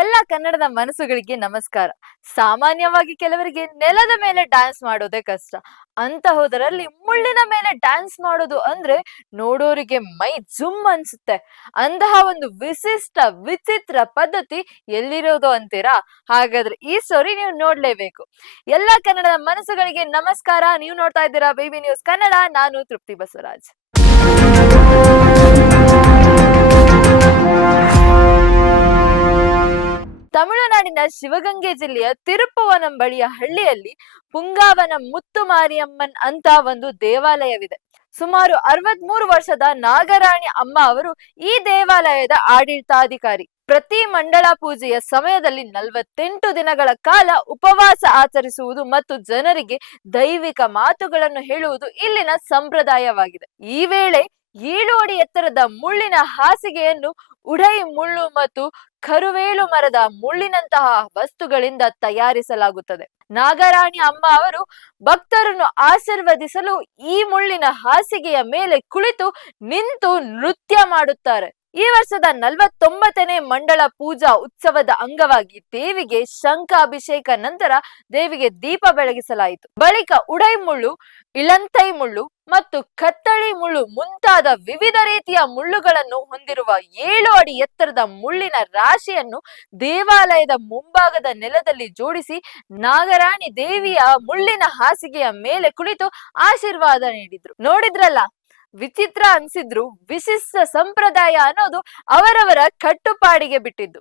ಎಲ್ಲ ಕನ್ನಡದ ಮನಸ್ಸುಗಳಿಗೆ ನಮಸ್ಕಾರ. ಸಾಮಾನ್ಯವಾಗಿ ಕೆಲವರಿಗೆ ನೆಲದ ಮೇಲೆ ಡ್ಯಾನ್ಸ್ ಮಾಡೋದೇ ಕಷ್ಟ. ಅಂತಹುದರಲ್ಲಿ ಮುಳ್ಳಿನ ಮೇಲೆ ಡ್ಯಾನ್ಸ್ ಮಾಡೋದು ಅಂದ್ರೆ ನೋಡೋರಿಗೆ ಮೈ ಜುಮ್ ಅನ್ಸುತ್ತೆ. ಅಂತಹ ಒಂದು ವಿಶಿಷ್ಟ ವಿಚಿತ್ರ ಪದ್ಧತಿ ಎಲ್ಲಿರೋದು ಅಂತೀರಾ? ಹಾಗಾದ್ರೆ ಈ ಸ್ಟೋರಿ ನೀವು ನೋಡ್ಲೇಬೇಕು. ಎಲ್ಲ ಕನ್ನಡದ ಮನಸ್ಸುಗಳಿಗೆ ನಮಸ್ಕಾರ. ನೀವು ನೋಡ್ತಾ ಇದ್ದೀರಾ ಬೇಬಿ ನ್ಯೂಸ್ ಕನ್ನಡ. ನಾನು ತೃಪ್ತಿ ಬಸವರಾಜ್. ತಮಿಳುನಾಡಿನ ಶಿವಗಂಗೆ ಜಿಲ್ಲೆಯ ತಿರುಪುವನಂ ಬಳಿಯ ಹಳ್ಳಿಯಲ್ಲಿ ಪುಂಗಾವನ ಮುತ್ತು ಮಾರಿಯಮ್ಮನ್ ಅಂತ ಒಂದು ದೇವಾಲಯವಿದೆ. ಸುಮಾರು 63 ವರ್ಷದ ನಾಗರಾಣಿ ಅಮ್ಮ ಅವರು ಈ ದೇವಾಲಯದ ಆಡಳಿತಾಧಿಕಾರಿ. ಪ್ರತಿ ಮಂಡಳ ಪೂಜೆಯ ಸಮಯದಲ್ಲಿ 48 ದಿನಗಳ ಕಾಲ ಉಪವಾಸ ಆಚರಿಸುವುದು ಮತ್ತು ಜನರಿಗೆ ದೈವಿಕ ಮಾತುಗಳನ್ನು ಹೇಳುವುದು ಇಲ್ಲಿನ ಸಂಪ್ರದಾಯವಾಗಿದೆ. ಈ ವೇಳೆ 7 ಅಡಿ ಎತ್ತರದ ಮುಳ್ಳಿನ ಹಾಸಿಗೆಯನ್ನು ಉಡೈ ಮುಳ್ಳು ಮತ್ತು ಕರುವೇಲು ಮರದ ಮುಳ್ಳಿನಂತಹ ವಸ್ತುಗಳಿಂದ ತಯಾರಿಸಲಾಗುತ್ತದೆ. ನಾಗರಾಣಿ ಅಮ್ಮ ಅವರು ಭಕ್ತರನ್ನು ಆಶೀರ್ವದಿಸಲು ಈ ಮುಳ್ಳಿನ ಹಾಸಿಗೆಯ ಮೇಲೆ ಕುಳಿತು ನಿಂತು ನೃತ್ಯ ಮಾಡುತ್ತಾರೆ. ಈ ವರ್ಷದ 49ನೇ ಮಂಡಳ ಪೂಜಾ ಉತ್ಸವದ ಅಂಗವಾಗಿ ದೇವಿಗೆ ಶಂಖ ಅಭಿಷೇಕ ನಂತರ ದೇವಿಗೆ ದೀಪ ಬೆಳಗಿಸಲಾಯಿತು. ಬಳಿಕ ಉಡೈ ಮುಳ್ಳು, ಇಳಂತೈ ಮುಳ್ಳು ಮತ್ತು ಕತ್ತಳಿ ಮುಳ್ಳು ಮುಂತಾದ ವಿವಿಧ ರೀತಿಯ ಮುಳ್ಳುಗಳನ್ನು ಹೊಂದಿರುವ 7 ಅಡಿ ಎತ್ತರದ ಮುಳ್ಳಿನ ರಾಶಿಯನ್ನು ದೇವಾಲಯದ ಮುಂಭಾಗದ ನೆಲದಲ್ಲಿ ಜೋಡಿಸಿ ನಾಗರಾಣಿ ದೇವಿಯ ಮುಳ್ಳಿನ ಹಾಸಿಗೆಯ ಮೇಲೆ ಕುಳಿತು ಆಶೀರ್ವಾದ ನೀಡಿದ್ರು. ನೋಡಿದ್ರಲ್ಲ, ವಿಚಿತ್ರ ಅನ್ಸಿದ್ರು ವಿಶಿಷ್ಟ ಸಂಪ್ರದಾಯ ಅನ್ನೋದು ಅವರವರ ಕಟ್ಟುಪಾಡಿಗೆ ಬಿಟ್ಟಿದ್ದು.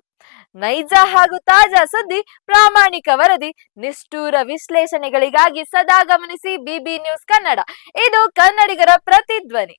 ನೈಜ ಹಾಗೂ ತಾಜಾ ಸುದ್ದಿ, ಪ್ರಾಮಾಣಿಕ ವರದಿ, ನಿಷ್ಠೂರ ವಿಶ್ಲೇಷಣೆಗಳಿಗಾಗಿ ಸದಾ ಗಮನಿಸಿ ಬಿಬಿ ನ್ಯೂಸ್ ಕನ್ನಡ. ಇದು ಕನ್ನಡಿಗರ ಪ್ರತಿಧ್ವನಿ.